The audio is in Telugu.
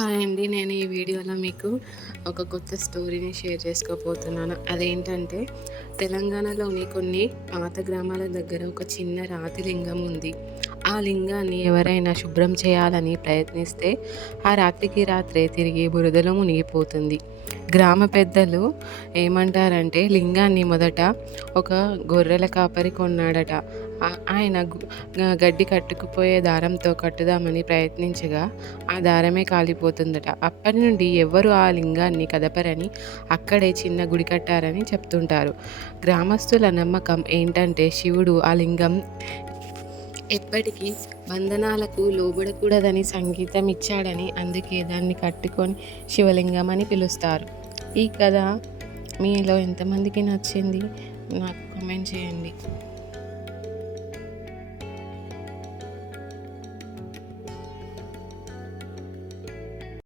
హాయ్ అండి నేను ఈ వీడియోలో మీకు ఒక కొత్త స్టోరీని షేర్ చేసుకోబోతున్నాను. అదేంటంటే తెలంగాణలోని కొన్ని పాత గ్రామాల దగ్గర ఒక చిన్న రాతి లింగం ఉంది. ఆ లింగాన్ని ఎవరైనా శుభ్రం చేయాలని ప్రయత్నిస్తే ఆ రాత్రికి రాత్రే తిరిగి బురదలో మునిగిపోతుంది. గ్రామ పెద్దలు ఏమంటారంటే లింగాన్ని మొదట ఒక గొర్రెల కాపరి కొన్నాడట. ఆయన గడ్డి కట్టుకుపోయే దారంతో కట్టుదామని ప్రయత్నించగా ఆ దారమే కాలిపోతుందట. అప్పటి నుండి ఎవ్వరు ఆ లింగాన్ని కదపరని అక్కడే చిన్న గుడి కట్టారని చెప్తుంటారు. గ్రామస్తుల నమ్మకం ఏంటంటే శివుడు ఆ లింగం ఎప్పటికీ బంధనాలకు లోబడకూడదని సంగీతం ఇచ్చాడని అందుకే దాన్ని కట్టుకొని శివలింగం అని పిలుస్తారు. ఈ కథ మీలో ఎంతమందికి నచ్చింది నాకు కమెంట్ చేయండి.